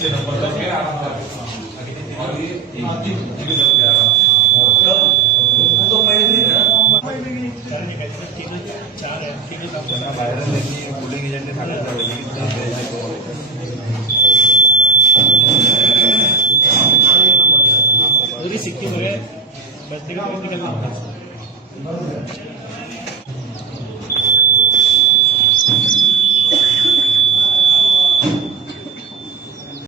तो निकलना होगा चार है। ठीक है बाहेर त्यांनी पोलिंग एजंटने सांगितलं पाहिजे की ते द्यायचे पूरी सिक्की हो गए तो निकलना